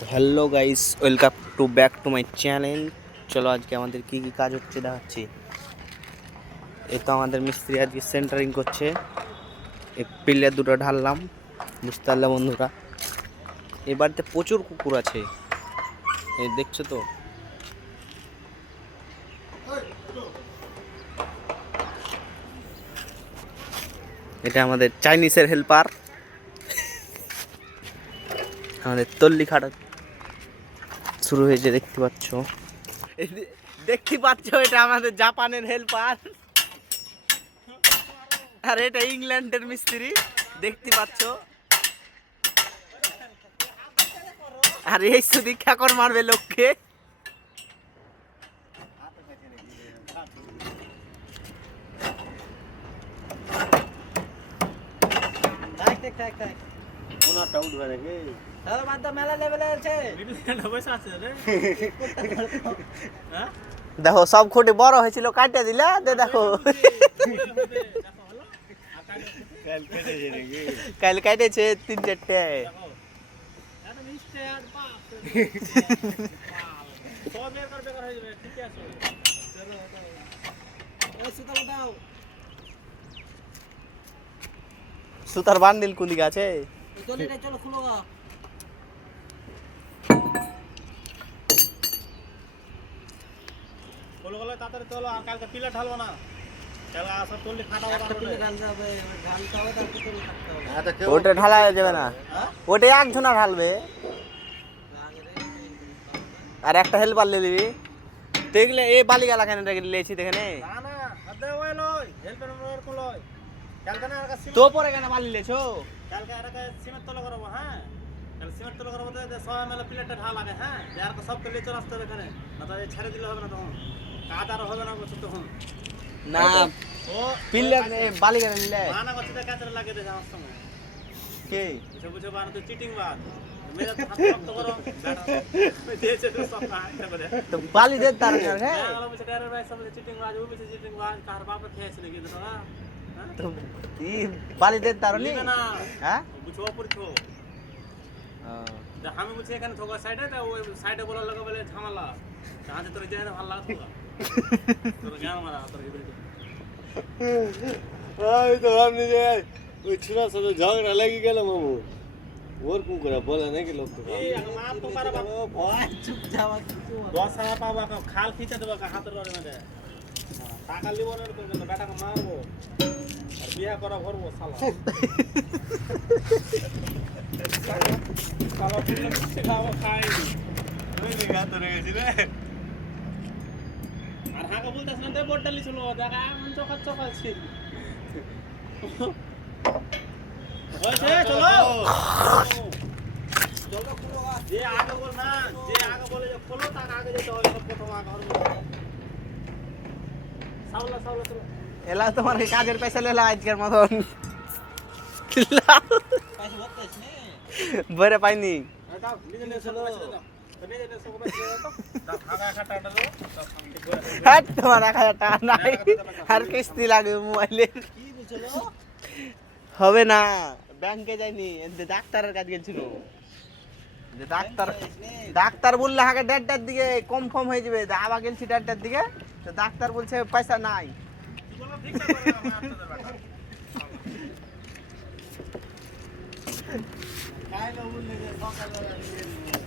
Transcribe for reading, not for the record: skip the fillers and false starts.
তো hello guys, welcome to back to my channel. চলো আজকে আমাদের কি কি কাজ হচ্ছে দেখাচ্ছি। এই তো আমাদের মিস্ত্রি আজকে সেন্টারিং করছে। এই পিলার দুটো ঢাললাম, বুঝতে পারলে বন্ধুরা। এই বাড়িতে প্রচুর কুকুর আছে, এই দেখছো তো। এটা আমাদের চাইনিজের হেল্পার, আমাদের তল্লি খাটা শুরু হয়েছে দেখতে পাচ্ছ। এটা আমাদের জাপানের হেল্পার, আর এটা ইংল্যান্ডের মিস্ত্রি দেখতে পাচ্ছ। আর এই শুধু খ্যাকর মারবে লোককে। দেখো সব খুঁটি বড় হয়েছিল, কাটে দিলা দেখো। কাল কাটেছে 3-4টে। সুতার বান্ডিল কোন দিকে আছে? তাড়াতাড়ি তোলো, আর কালকে পিলার ঢালবো না। ওটা ঢালা যাবে না, ওটা একজনা ঢালবে আর একটা হেল্পার নিয়ে নিবি। দেখলে এই বালিগালা কেন লেছি দেখে তো পরে কেন বালি লেছো? কালকে সিমেন্ট তলা করবো। হ্যাঁ, কালকে সিমেন্ট তলা করবো, সবাই মিলে পিলারটা ঢাল লাগে। হ্যাঁ, আর সবকে নিয়ে চলে আসতে হবে এখানে, না তো ছেড়ে দিলে হবে না। তখন কাজ আর হবে না তখন। না পিলার বালিগালা নিলে মানা করছে যে কাজে লাগিয়ে দেয় আমার সঙ্গে। কে বুঝে বুঝে বানা তো চিটিং বাদ। মেরে হাত রক্ত করো দিয়েছে তো সব না করে তো বালি দে তার হ্যাঁ। না বলছে ডারে ভাই সব চিটিং বাদ, ও বলছে চিটিং বাদ, কার বাপ খেয়েছে নাকি তো? হ্যাঁ, তো ই বালি দে তার নি না। হ্যাঁ, বুঝো পড়ি তো। আমি বলছি এখানে থোকা সাইডে, তো ওই সাইডে বলার লাগে বলে ঝামেলা। তাহলে তোর যেতে ভালো লাগতো না, তোর জ্ঞান মারা তোর কি বলছিস? আমি তো ভাবনি যে ওই ছোড়ার সাথে ঝগড়া লেগে গেল মামু। ওর কুম করে বলে নাকি লোক তো এই মাপ তো পারবা, ভয় চুপ যাওয়া কিছু 10 টাকা পাবা, খাল খিচে দেবা হাতের ধরে মধ্যে। টাকা লিব না তো বেটাকে মারবো আর বিয়া করা ভরবো শালা। শালা পুরো মিষ্টি খাওয়া খাইনি। তুই নিগা তো রেগেছি রে। আর হাঁকা বলতেছ না দে বড়ডালি ছিল, দেখা মন চোখা চোখাচ্ছি। হয়েছে চলো। যে আগে বল না, যে আগে বলে যে খোলো তার আগে যেতে হবে, প্রথম আগে হরবো। সাউলা চলো। এলা তোমার কাজের পয়সা লেলা আজকের মতন বরে পাইনি। দাও নিজে নিয়ে চলো, নিজে নিয়ে সব পয়সা দাও তো। হাঁকা খাটা দাও, হ্যাঁ তোমার 1000 টাকা নাই, আর কিস্তি লাগবে মোবাইলের। কি বুঝলো? হবে না, ব্যাংকে যাইনি, ডাক্তারের কাছে গেছিল। যে ডাক্তার বললে আগে 1:30টার দিকে কনফার্ম হয়ে যাবে, আবার গেছি 1:30টার দিকে, তো ডাক্তার বলছে পয়সা নাই। কি বলো, ভিক্ষা করে আমার আপনাদের বেটা। খাইলো বললে যে সকালবেলা নিয়ে